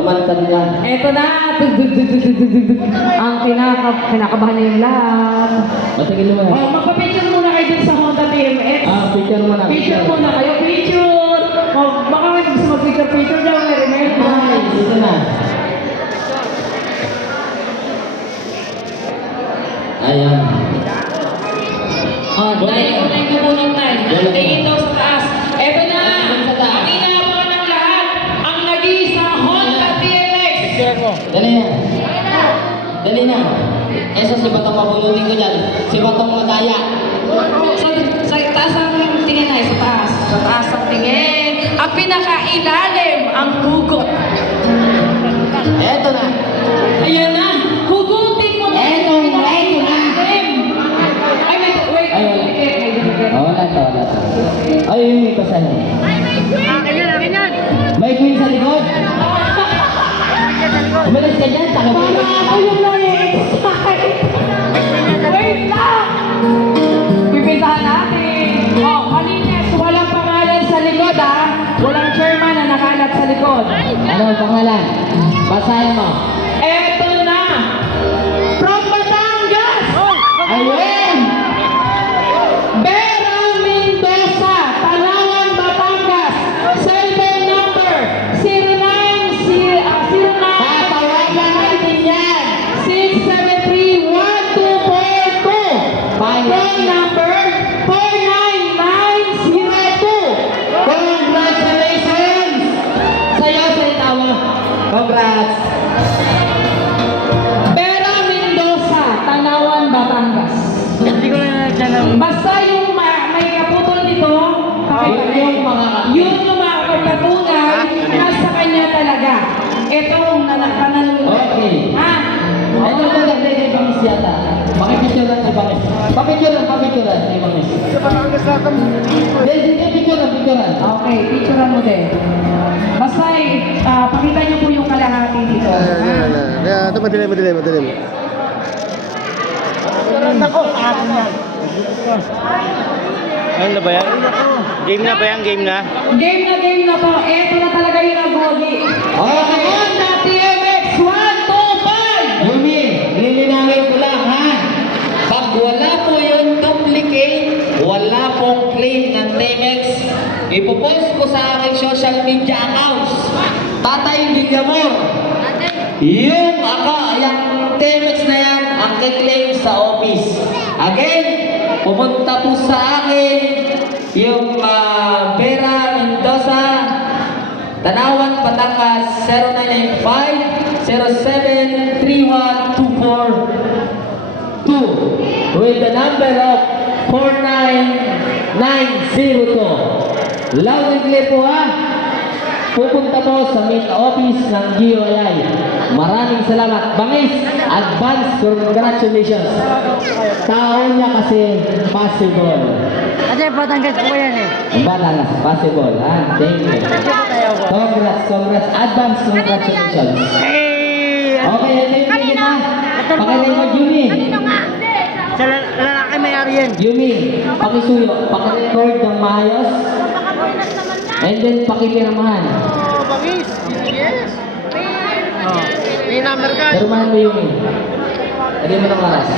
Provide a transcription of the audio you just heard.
Tumantad niya. Eto na! Ang kinakabahan na yung lahat. Matigil mo na. Oh, magpa-picture muna kayo dun sa Honda TMX. Picture mo na. Picture muna kayo. Picture! Oh, baka may gusto mag-picture dyan. May remember. Ay, dito na. Ayan. Unay ko muna tayo. Tingin daw sa taas. Eto na! Ang inaabangan ng lahat, ang nag-iisang Honda TMX. Dali na. Dali na. Esa si Batong mabulutin ko dyan. Si Batong madaya. Sa taas ang tingin na, sa taas. Sa taas ang tingin. Ang pinakailalim, ang hugot. Eto na. Ayan na! Hugutin mo na! Eto na. Ay, wait. Ay, wala. May dibigay. Oh, wala to, wala to. Ay, may pasahin. Akin yan. May queen sa likod. Umalis ka dyan, taka mo. Para ako yung nai-excite! Wait lang! Pipisahan natin. Oh, malinis. Walang pangalan sa likod, ha? Walang chairman na nakalat sa likod. Ano ang pangalan? Basahin mo. Eto na! From Batangas! Ayun! Vera Mendoza, Palawan, Batangas. Cellphone number 0909 Tatawagan natin yan! 673-1242. Phone number 49902. Congratulations! Sa'yo, sa itawa. Congrats! Vera Mendoza, Tanawan, Batangas. Hindi ko na nagtanong. Basta yung may kaputol nito, Yung mga yun yung makakapagpatunay na sa kanya talaga. Ito ang panalo. Okay. Ha? Ito ba nagday kay Bangis yata? Pakipicture lang kay Bangis. Papicture lang kay Bangis. Sige, picture lang. Okay, picturean mo din. Basta pakita niyo po yung kalahati dito. Ito madilim. Ako, akin yan. Ano na ba yan? Game na ba yan? Game na? Game na po. Ito na talaga yung nag-gogi. Okay. Honda TMX 125! Yumi, lilinawin ko lang ha. Pag wala po yung duplicate, wala pong claim ng TMX, ipopost ko sa aking social media accounts. Tatay Villamor. Yung TMX na yan, ang kiklaim sa office. Again, pumunta po sa akin yung Vera Mendoza, Tanawan, Batangas, 0995-073124-2 with the number of 49902. Loud and clear po ha. Pupunta po sa main office ng GOI. Maraming salamat. Bangis, advance congratulations. Tao niya kasi possible. Kasi Batangas po yan eh. Batangas, possible. Ha? Thank you. Congrats. Advance congratulations. Okay, ito na. Pakilay mo, Yumi. Sa lalaki may-ari yan. Yumi, pakisuyo. Pakirecord ng maayos. And then, pakipiramahan. Oh, bangis. Yes. Oh. May number ka. Pero mahal mo Yumi. Lagyan mo ng oras.